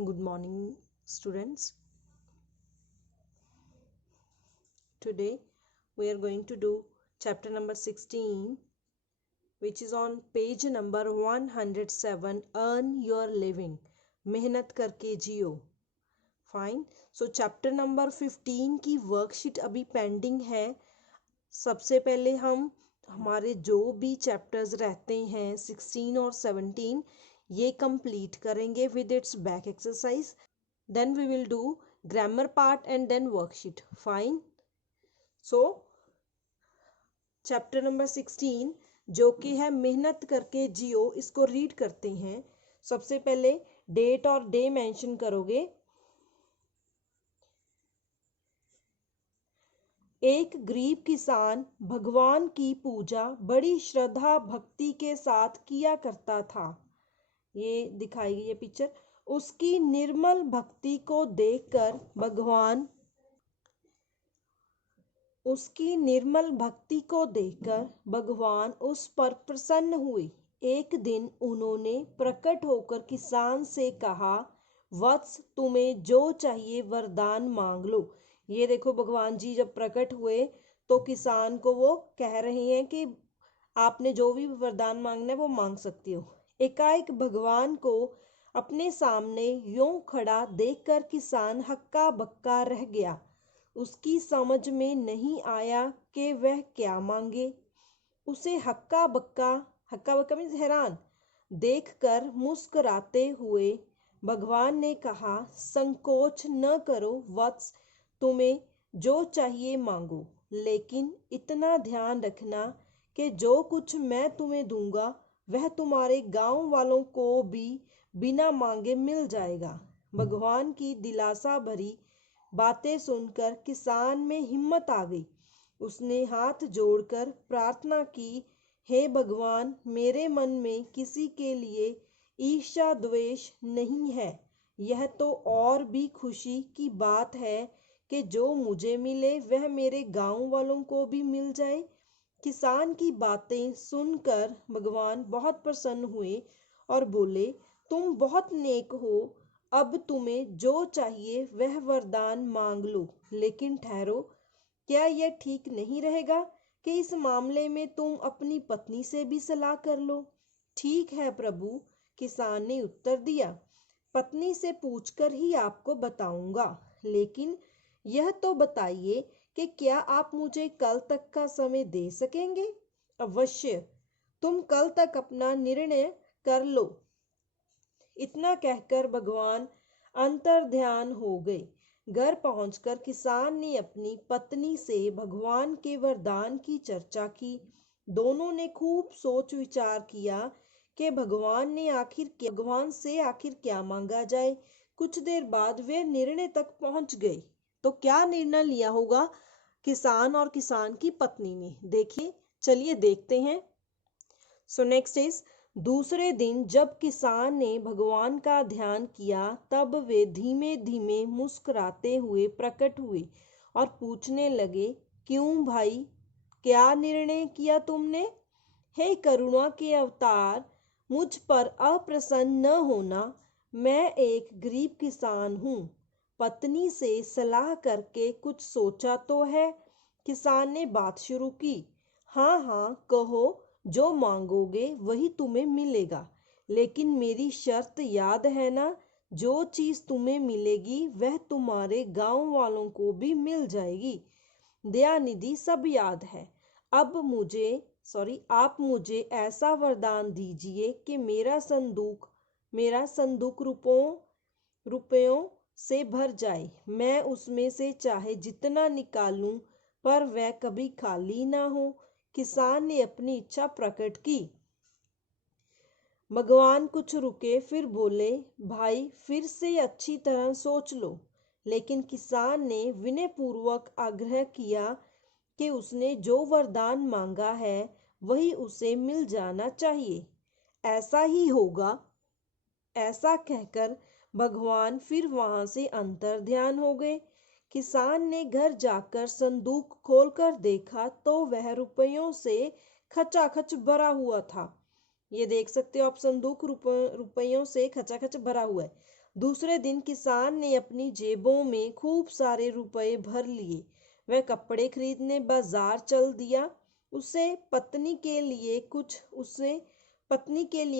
Good morning, students. Today we are going to do chapter number 16, which is on page number 107. Earn your living. मेहनत करके जियो. Fine. So chapter number 15 की worksheet अभी pending है. सबसे पहले हम हमारे जो भी चैप्टर्स रहते हैं 16 और 17 ये कंप्लीट करेंगे with its back exercise. Then we will do grammar part and then worksheet. Fine. So chapter number 16 जो कि है मेहनत करके जियो, इसको रीड करते हैं. सबसे पहले डेट और डे मेंशन करोगे. एक गरीब किसान भगवान की पूजा बड़ी श्रद्धा भक्ति के साथ किया करता था. ये दिखाई गई ये पिक्चर. उसकी निर्मल भक्ति को देखकर भगवान उस पर प्रसन्न हुए. एक दिन उन्होंने प्रकट होकर किसान से कहा, वत्स तुम्हें जो चाहिए वरदान मांग लो. ये देखो भगवान जी जब प्रकट हुए तो किसान को वो कह रहे हैं कि आपने जो भी वरदान मांगना है वो मांग सकती हो. एकाएक भगवान को अपने सामने यूं खड़ा देखकर किसान हक्का बक्का रह गया. उसकी समझ में नहीं आया कि वह क्या मांगे. उसे हक्का बक्का मीन्स हैरान देखकर मुस्कुराते हुए भगवान ने कहा, संकोच न करो वत्स, तुम्हें जो चाहिए मांगो, लेकिन इतना ध्यान रखना कि जो कुछ मैं तुम्हें दूंगा वह तुम्हारे गांव वालों को भी बिना मांगे मिल जाएगा. भगवान की दिलासा भरी बातें सुनकर किसान में हिम्मत आ गई. उसने हाथ जोड़कर प्रार्थना की, हे भगवान, मेरे मन में किसी के लिए ईर्ष्या द्वेष नहीं है. यह तो और भी खुशी की बात है कि जो मुझे मिले वह मेरे गांव वालों को भी मिल जाए. किसान की बातें सुनकर भगवान बहुत प्रसन्न हुए और बोले, तुम बहुत नेक हो. अब तुम्हें जो चाहिए वह वरदान मांग लो, लेकिन ठहरो, क्या यह ठीक नहीं रहेगा कि इस मामले में तुम अपनी पत्नी से भी सलाह कर लो. ठीक है प्रभु, किसान ने उत्तर दिया, पत्नी से पूछकर ही आपको बताऊंगा, लेकिन यह तो बताइए कि क्या आप मुझे कल तक का समय दे सकेंगे. अवश्य, तुम कल तक अपना निर्णय कर लो. इतना कहकर भगवान अंतर्ध्यान हो गए. घर पहुंचकर किसान ने अपनी पत्नी से भगवान के वरदान की चर्चा की. दोनों ने खूब सोच विचार किया कि भगवान से आखिर क्या मांगा जाए. कुछ देर बाद वे निर्णय तक पहुंच गए. तो क्या निर्णय लिया होगा किसान और किसान की पत्नी ने, देखिए, चलिए देखते हैं. सो नेक्स्ट इज, दूसरे दिन जब किसान ने भगवान का ध्यान किया तब वे धीमे धीमे मुस्कुराते हुए प्रकट हुए और पूछने लगे, क्यों भाई, क्या निर्णय किया तुमने. हे करुणा के अवतार, मुझ पर अप्रसन्न न होना. मैं एक गरीब किसान हूँ. पत्नी से सलाह करके कुछ सोचा तो है. किसान ने बात शुरू की. हाँ हाँ कहो, जो मांगोगे वही तुम्हें मिलेगा, लेकिन मेरी शर्त याद है ना. जो चीज तुम्हें मिलेगी वह तुम्हारे गांव वालों को भी मिल जाएगी. दयानिधि सब याद है. अब आप मुझे ऐसा वरदान दीजिए कि मेरा संदूक रुपयों से भर जाए. मैं उसमें से चाहे जितना निकालूं पर वह कभी खाली ना हो. किसान ने अपनी इच्छा प्रकट की. भगवान कुछ रुके, फिर बोले, भाई फिर से अच्छी तरह सोच लो. लेकिन किसान ने विनयपूर्वक आग्रह किया कि उसने जो वरदान मांगा है वही उसे मिल जाना चाहिए. ऐसा ही होगा. ऐसा कहकर भगवान फिर वहां से अंतर्ध्यान हो गए. किसान ने घर जाकर संदूक खोलकर देखा तो वह रुपयों से खचाखच भरा हुआ था. ये देख सकते हो आप, संदूक रुपयों से खचाखच भरा हुआ है. दूसरे दिन किसान ने अपनी जेबों में खूब सारे रुपए भर लिए। वह कपड़े खरीदने बाजार चल दिया। उसे पत्नी के लिए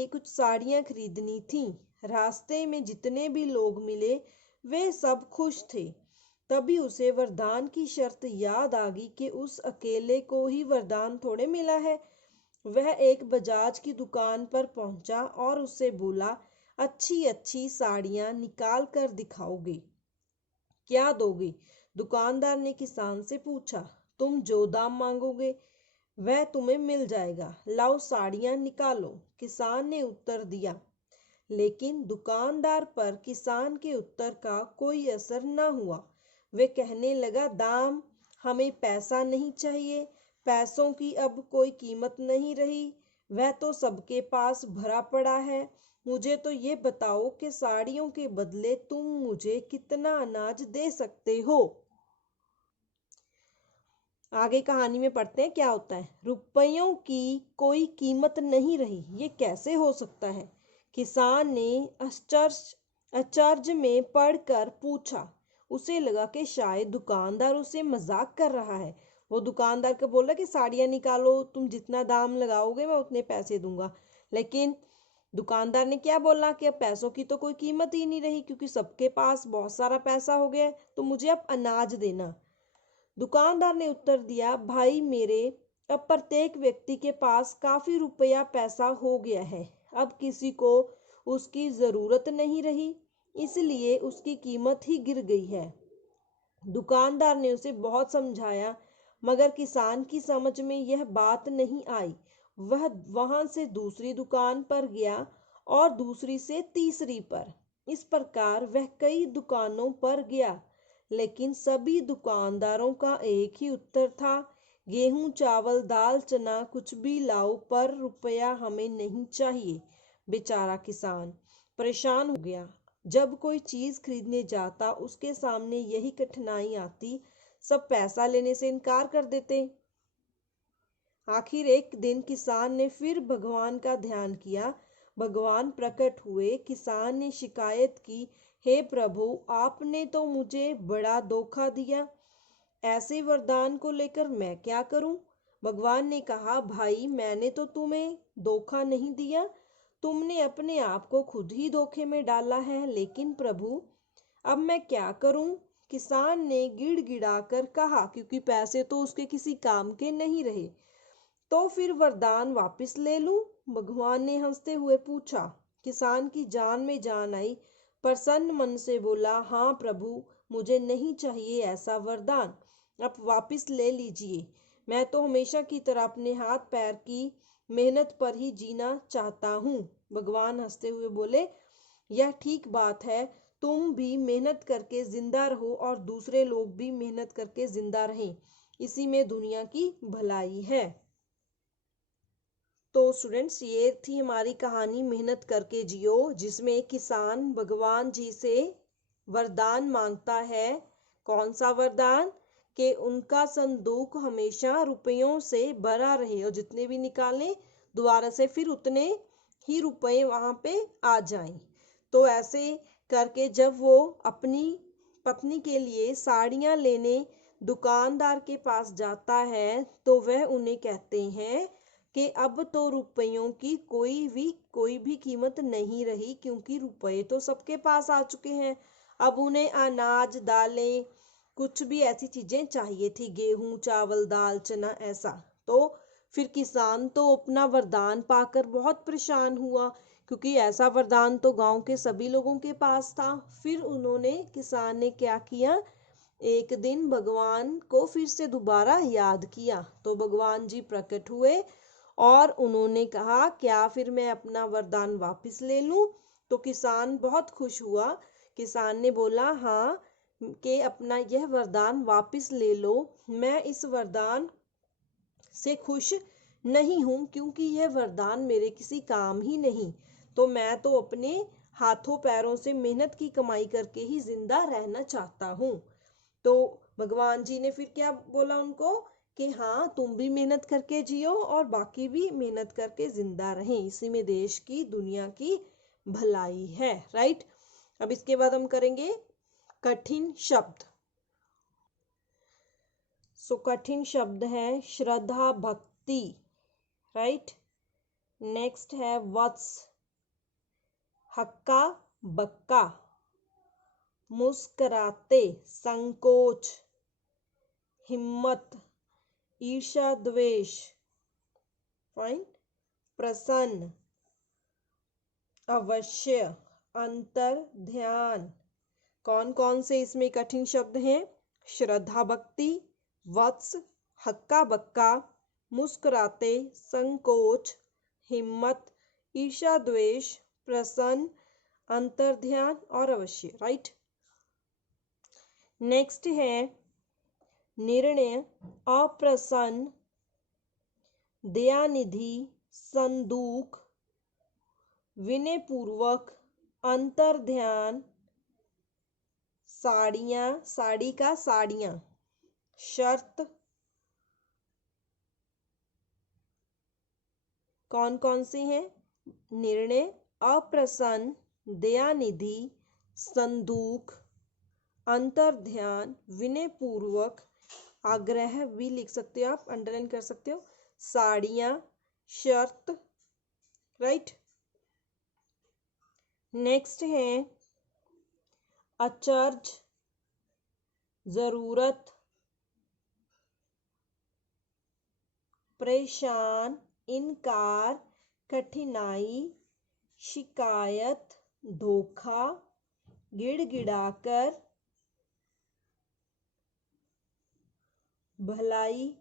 कुछ साड़ियां खरीदनी थीं। रास्ते में जितने भी लोग मिले वे सब खुश थे। तभी उसे वरदान की शर्त याद आ गई कि उस अकेले को ही वरदान थोड़े मिला है। वह एक बजाज की दुकान पर पहुंचा और उससे बोला, अच्छी अच्छी साड़ियां निकाल कर दिखाओगे, क्या दोगे? दुकानदार ने किसान से पूछा। तुम जो दाम मांगोगे वह तुम्हें मिल जाएगा, लाओ साड़ियां निकालो, किसान ने उत्तर दिया। लेकिन दुकानदार पर किसान के उत्तर का कोई असर न हुआ। वे कहने लगा, दाम, हमें पैसा नहीं चाहिए, पैसों की अब कोई कीमत नहीं रही, वह तो सबके पास भरा पड़ा है। मुझे तो ये बताओ कि साड़ियों के बदले तुम मुझे कितना अनाज दे सकते हो। आगे कहानी में पढ़ते हैं क्या होता है। रुपयों की कोई कीमत नहीं रही, ये कैसे हो सकता है? किसान ने आश्चर्य में पढ़कर पूछा। उसे लगा कि शायद दुकानदार उसे मजाक कर रहा है। वो दुकानदार को बोला कि साड़ियाँ निकालो, तुम जितना दाम लगाओगे मैं उतने पैसे दूंगा। लेकिन दुकानदार ने क्या बोला कि अब पैसों की तो कोई कीमत ही नहीं रही, क्योंकि सबके पास बहुत सारा पैसा हो गया है, तो मुझे अब अनाज देना। दुकानदार ने उत्तर दिया, भाई मेरे, अब प्रत्येक व्यक्ति के पास काफी रुपया पैसा हो गया है। अब किसी को उसकी जरूरत नहीं रही, इसलिए उसकी कीमत ही गिर गई है। दुकानदार ने उसे बहुत समझाया, मगर किसान की समझ में यह बात नहीं आई। वह वहां से दूसरी दुकान पर गया और दूसरी से तीसरी पर। इस प्रकार वह कई दुकानों पर गया, लेकिन सभी दुकानदारों का एक ही उत्तर था, गेहूं, चावल, दाल, चना कुछ भी लाओ, पर रुपया हमें नहीं चाहिए। बेचारा किसान परेशान हो गया। जब कोई चीज खरीदने जाता उसके सामने यही कठिनाई आती, सब पैसा लेने से इनकार कर देते। आखिर एक दिन किसान ने फिर भगवान का ध्यान किया। भगवान प्रकट हुए। किसान ने शिकायत की, हे प्रभु, आपने तो मुझे बड़ा धोखा दिया। ऐसे वरदान को लेकर मैं क्या करूं? भगवान ने कहा, भाई, मैंने तो तुम्हें धोखा नहीं दिया, तुमने अपने आप को खुद ही धोखे में डाला है। लेकिन प्रभु, अब मैं क्या करूं? किसान ने गिड़गिड़ाकर कहा, क्योंकि पैसे तो उसके किसी काम के नहीं रहे। तो फिर वरदान वापस ले लूं? भगवान ने हंसते हुए पूछा। किसान की जान में जान आई। प्रसन्न मन से बोला, हाँ प्रभु, मुझे नहीं चाहिए ऐसा वरदान, आप वापस ले लीजिए। मैं तो हमेशा की तरह अपने हाथ पैर की मेहनत पर ही जीना चाहता हूँ। भगवान हंसते हुए बोले, यह ठीक बात है, तुम भी मेहनत करके जिंदा रहो और दूसरे लोग भी मेहनत करके जिंदा रहें, इसी में दुनिया की भलाई है। तो स्टूडेंट्स, ये थी हमारी कहानी मेहनत करके जियो, जिसमें किसान भगवान जी से वरदान मांगता है। कौन सा वरदान? कि उनका संदूक हमेशा रुपयों से भरा रहे और जितने भी निकालें दोबारा से फिर उतने ही रुपए वहां पे आ जाएं। तो ऐसे करके जब वो अपनी पत्नी के लिए साड़ियां लेने दुकानदार के पास जाता है, तो वह उन्हें कहते हैं कि अब तो रुपयों की कोई भी कीमत नहीं रही, क्योंकि रुपए तो सबके पास आ चुके हैं। अब उन्हें अनाज, दालें, कुछ भी ऐसी चीजें चाहिए थी, गेहूं, चावल, दाल, चना, ऐसा। तो फिर किसान तो अपना वरदान पाकर बहुत परेशान हुआ, क्योंकि ऐसा वरदान तो गांव के सभी लोगों के पास था। फिर किसान ने क्या किया, एक दिन भगवान को फिर से दोबारा याद किया। तो भगवान जी प्रकट हुए और उन्होंने कहा, क्या फिर मैं अपना वरदान वापस ले लूं? तो किसान बहुत खुश हुआ। किसान ने बोला, हाँ, कि अपना यह वरदान वापस ले लो। मैं इस वरदान से खुश नहीं हूं, क्योंकि यह वरदान मेरे किसी काम ही नहीं। तो मैं तो अपने हाथों पैरों से मेहनत की कमाई करके ही जिंदा रहना चाहता हूँ। तो भगवान जी ने फिर क्या बोला उनको कि हाँ, तुम भी मेहनत करके जियो और बाकी भी मेहनत करके जिंदा रहें, इसी में देश की, दुनिया की भलाई है। राइट। अब इसके बाद हम करेंगे कठिन शब्द। सो कठिन शब्द है श्रद्धा भक्ति, राइट। नेक्स्ट है वत्स, हक्का बक्का, मुस्कराते, संकोच, हिम्मत, ईर्ष्या द्वेष, फाइन, प्रसन्न, अवश्य, अंतर ध्यान। कौन कौन से इसमें कठिन शब्द हैं? श्रद्धा भक्ति, वत्स, हक्का बक्का, मुस्कुराते, संकोच, हिम्मत, ईर्ष्या द्वेष, प्रसन्न, अंतर्ध्यान और अवश्य, राइट। नेक्स्ट है निर्णय, अप्रसन्न, दयानिधि, संदूक, विनयपूर्वक, अंतर्ध्यान, साड़ियां, साड़ी का साड़ियां, शर्त। कौन कौन सी हैं? निर्णय, अप्रसन्न, दयानिधि, संदूक, अंतर्ध्यान, विनयपूर्वक, आग्रह भी लिख सकते हो आप, अंडरलाइन कर सकते हो, साड़ियां, शर्त, राइट। नेक्स्ट है अचरज, जरूरत, परेशान, इनकार, कठिनाई, शिकायत, धोखा, गिड़गिड़ाकर, भलाई,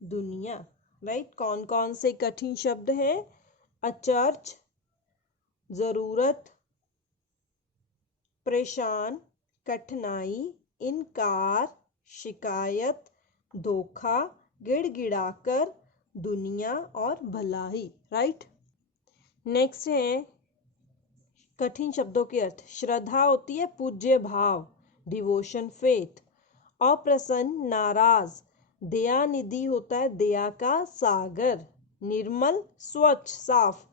दुनिया, राइट। कौन कौन से कठिन शब्द हैं? अचरज, जरूरत, परेशान, कठिनाई, इनकार, शिकायत, धोखा, गिड़गिड़ाकर, दुनिया और भलाई, राइट। नेक्स्ट है कठिन शब्दों के अर्थ। श्रद्धा होती है पूज्य भाव, डिवोशन, फेथ। अप्रसन्न, नाराज। दयानिधि होता है दया का सागर, निर्मल, स्वच्छ, साफ।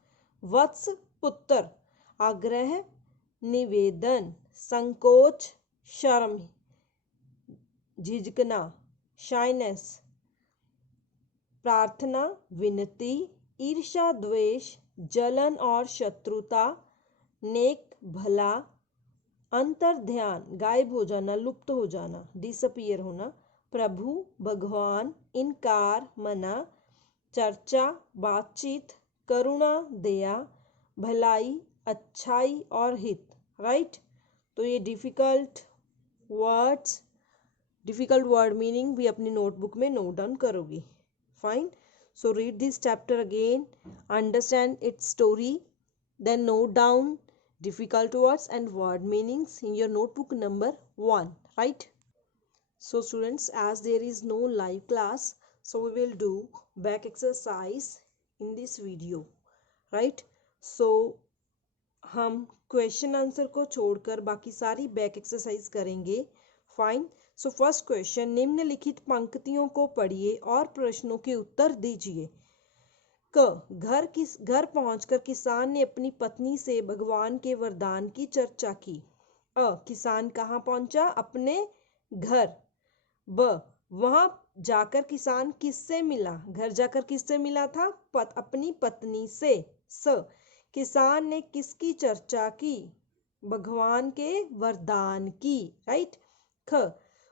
वत्स, पुत्र। आग्रह, निवेदन। संकोच, शर्म, झिझकना, शाइनेस। प्रार्थना, विनती। ईर्ष्या द्वेष, जलन और शत्रुता। नेक, भला। अंतर्ध्यान, गायब हो जाना, लुप्त हो जाना, डिसअपीयर होना। प्रभु, भगवान। इनकार, मना। चर्चा, बातचीत। करुणा, दया। भलाई, अच्छाई और हित, राइट। तो ये डिफिकल्ट वर्ड मीनिंग भी अपनी नोटबुक में नोट डाउन करोगी, fine. So read this chapter again, understand its story, then note down difficult words and word meanings in your notebook number 1, right? So students, as there is no live class, so we will do back exercise in this video, right? So हम question answer को छोड़कर बाकी सारी back exercise करेंगे, fine. So first question, निम्नलिखित पंक्तियों को पढ़िए और प्रश्नों के उत्तर दीजिए। घर पहुंचकर किसान ने अपनी पत्नी से भगवान के वरदान की चर्चा की। किसान कहाँ पहुंचा? अपने घर। वहां जाकर किसान किससे मिला? घर जाकर किससे मिला था? अपनी पत्नी से। किसान ने किसकी चर्चा की? भगवान के वरदान की, राइट।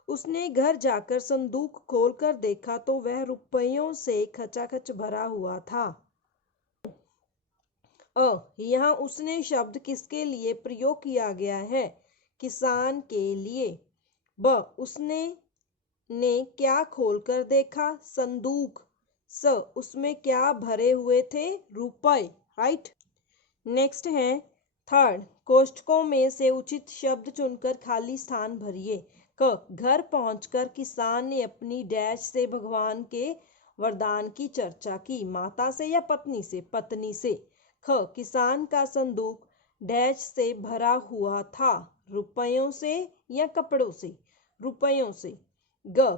उसने घर जाकर संदूक खोलकर देखा तो वह रुपयों से खचाखच भरा हुआ था। यहाँ उसने शब्द किसके लिए प्रयोग किया गया है? किसान के लिए। उसने क्या खोलकर देखा? संदूक। उसमें क्या भरे हुए थे? रुपए, राइट। नेक्स्ट है थर्ड, कोष्ठकों में से उचित शब्द चुनकर खाली स्थान भरिए। घर पहुंचकर किसान ने अपनी डैश से भगवान के वरदान की चर्चा की। माता से या पत्नी से? पत्नी से। किसान का संदूक डैश से भरा हुआ था। रुपयों से या कपड़ों से? रुपयों से।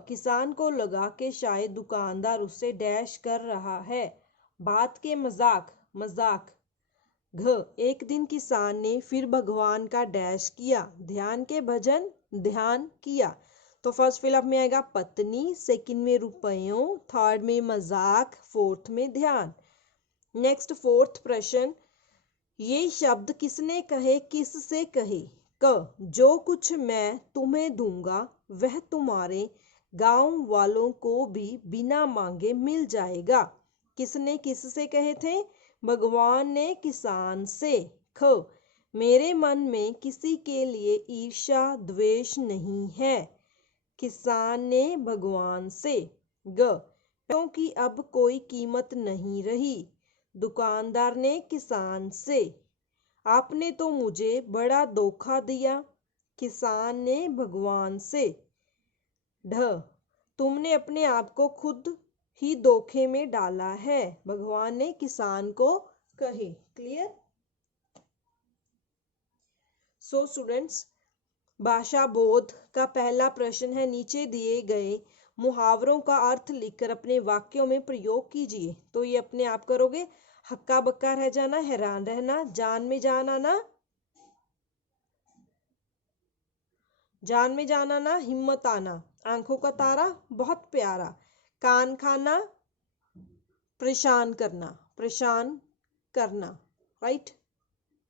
किसान को लगा कि शायद दुकानदार उससे डैश कर रहा है। बात के मजाक। घ, एक दिन किसान ने फिर भगवान का डैश किया, ध्यान के भजन, ध्यान किया। तो फर्स्ट फिलअप में आएगा पत्नी, सेकंड में रुपयों, थर्ड में मजाक, फोर्थ में ध्यान। नेक्स्ट फोर्थ प्रश्न, ये शब्द किसने कहे, किससे कहे। क, जो कुछ मैं तुम्हें दूंगा वह तुम्हारे गांव वालों को भी बिना मांगे मिल जाएगा। किसने किससे कहे थे, भगवान ने किसान से। ख, मेरे मन में किसी के लिए ईर्ष्या द्वेष नहीं है, किसान ने भगवान से। ग, क्योंकि अब कोई कीमत नहीं रही, दुकानदार ने किसान से। आपने तो मुझे बड़ा धोखा दिया, किसान ने भगवान से। ढ, तुमने अपने आप को खुद ही धोखे में डाला है, भगवान ने किसान को कहे। क्लियर। सो स्टूडेंट्स, भाषा बोध का पहला प्रश्न है, नीचे दिए गए मुहावरों का अर्थ लिखकर अपने वाक्यों में प्रयोग कीजिए। तो ये अपने आप करोगे। हक्का बक्का रह जाना, हैरान रहना, जान में जान आना, जान में जान आना, हिम्मत आना, आंखों का तारा, बहुत प्यारा, कान खाना, परेशान करना, परेशान करना। राइट।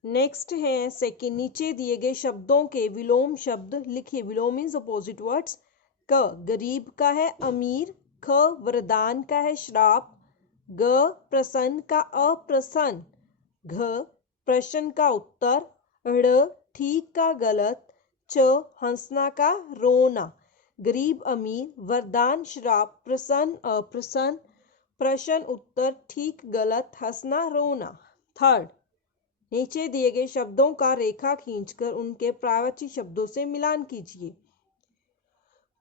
नेक्स्ट है सेकंड, नीचे दिए गए शब्दों के विलोम शब्द लिखिए। विलोम मीन्स अपोजिट वर्ड्स। क, गरीब का है अमीर। ख, वरदान का है श्राप। ग, प्रसन्न का अप्रसन्न। घ, प्रश्न का उत्तर। ड़, ठीक का गलत। च, हंसना का रोना। गरीब अमीर, वरदान श्राप, प्रसन्न अप्रसन्न, प्रश्न उत्तर, ठीक गलत, हंसना रोना। थर्ड, नीचे दिए गए शब्दों का रेखा खींचकर उनके पर्यायवाची शब्दों से मिलान कीजिए।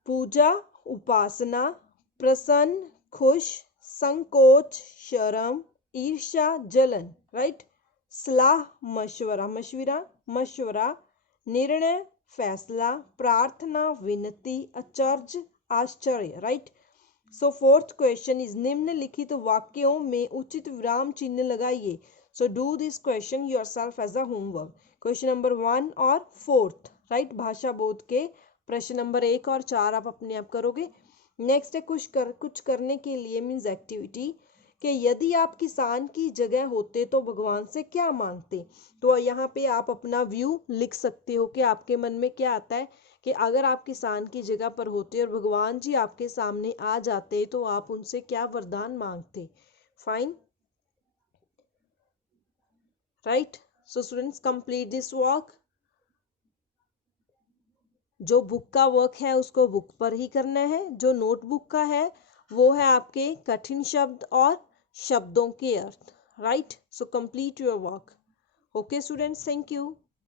पूजा उपासना, प्रसन्न खुश, संकोच शर्म, ईर्ष्या जलन। राइट। सलाह मशवरा, मशवरा, निर्णय फैसला, प्रार्थना विनती, आश्चर्य आश्चर्य। Right. So fourth question is, निम्नलिखित वाक्यों में उचित विराम चिन्ह लगाइए। So do this question yourself as a homework. Question number 1 और 4th। राइट। भाषा बोध के प्रश्न नंबर 1 और 4 आप अपने आप करोगे। नेक्स्ट है कुछ करने के लिए मीन्स एक्टिविटी, कि यदि आप किसान की जगह होते तो भगवान से क्या मांगते। तो यहाँ पे आप अपना व्यू लिख सकते हो कि आपके मन में क्या आता है कि अगर आप किसान की जगह पर होते और भगवान जी आपके सामने आ जाते तो आप उनसे क्या वरदान मांगते। Fine. Right. So students, complete this work. जो बुक का वर्क है उसको बुक पर ही करना है, जो नोटबुक का है वो है आपके कठिन शब्द और शब्दों के अर्थ। Right. So complete your work. Okay students, thank you.